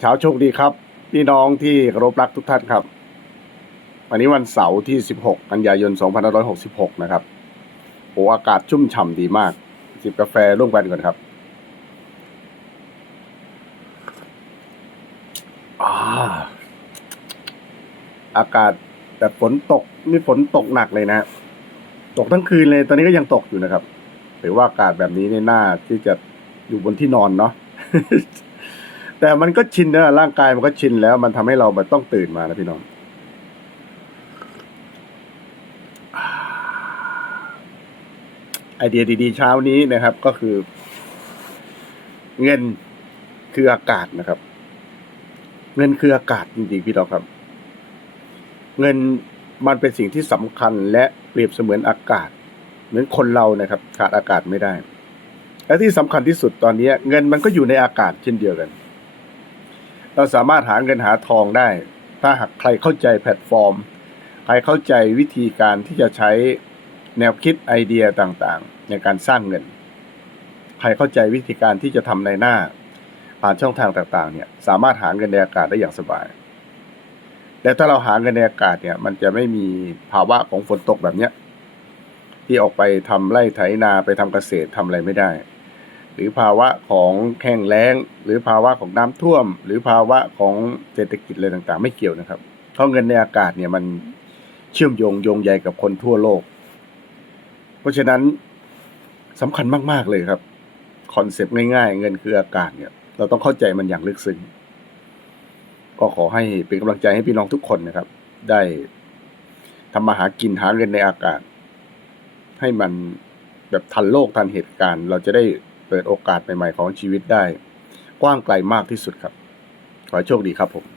เช้าโชคดีครับ พี่น้องที่เคารพรักทุกท่านครับ วันนี้วันเสาร์ที่ 16 กันยายน 2566 นะครับโอ้อากาศชุ่มฉ่ำดีมาก จิบกาแฟร่วมกันก่อนครับอาอากาศแบบฝนตกนี่ฝนตกหนักเลยนะ ตกทั้งคืนเลย ตอนนี้ก็ยังตกอยู่นะครับถือว่าอากาศแบบนี้ในหน้าที่จะอยู่บนที่นอนเนาะ แต่มันก็ชินนะร่างกายมันก็ชินแล้ว มันทำให้เราแบบต้องตื่นมานะพี่น้องไอเดียดีๆเช้านี้นะครับ ก็คือ เงินคืออากาศนะครับ เงินคืออากาศจริงๆพี่น้องครับ เงินมันเป็นสิ่งที่สำคัญและเปรียบเสมือนอากาศ เหมือนคนเรานะครับ ขาดอากาศไม่ได้ และที่สำคัญที่สุดตอนนี้ เงินมันก็อยู่ในอากาศเช่นเดียวกัน เราสามารถหาเงินหาทองได้ ถ้าหากใครเข้าใจแพลตฟอร์ม ใครเข้าใจวิธีการที่จะใช้แนวคิดไอเดียต่างๆ ในการสร้างเงิน ใครเข้าใจวิธีการที่จะทำในหน้า ผ่านช่องทางต่างๆ เนี่ยสามารถหาเงินในอากาศได้อย่างสบายแต่ถ้าเราหาเงินในอากาศเนี่ยมันจะไม่มีภาวะของฝนตกแบบเนี้ยที่ออกไปทำไร่ไถนาไปทำเกษตรทำอะไรไม่ได้ หรือภาวะของแห้งแล้ง หรือภาวะของน้ำท่วม หรือภาวะของเศรษฐกิจอะไรต่างๆ ไม่เกี่ยวนะครับเพราะเงินในอากาศเนี่ยมันเชื่อมโยงโยงใยกับคนทั่วโลก เพราะฉะนั้นสำคัญมาก ๆเลยครับคอนเซปต์ง่ายๆ เงินคืออากาศเนี่ย เราต้องเข้าใจมันอย่างลึกซึ้งก็ขอให้เป็นกำลังใจให้พี่น้องทุกคนนะครับ ได้ทำมาหากินหาเงินในอากาศ ให้มันแบบทันโลกทันเหตุการณ์ เราจะได้ เปิดโอกาสใหม่ๆของชีวิตได้ กว้างไกลมากที่สุดครับ ขอให้โชคดีครับผม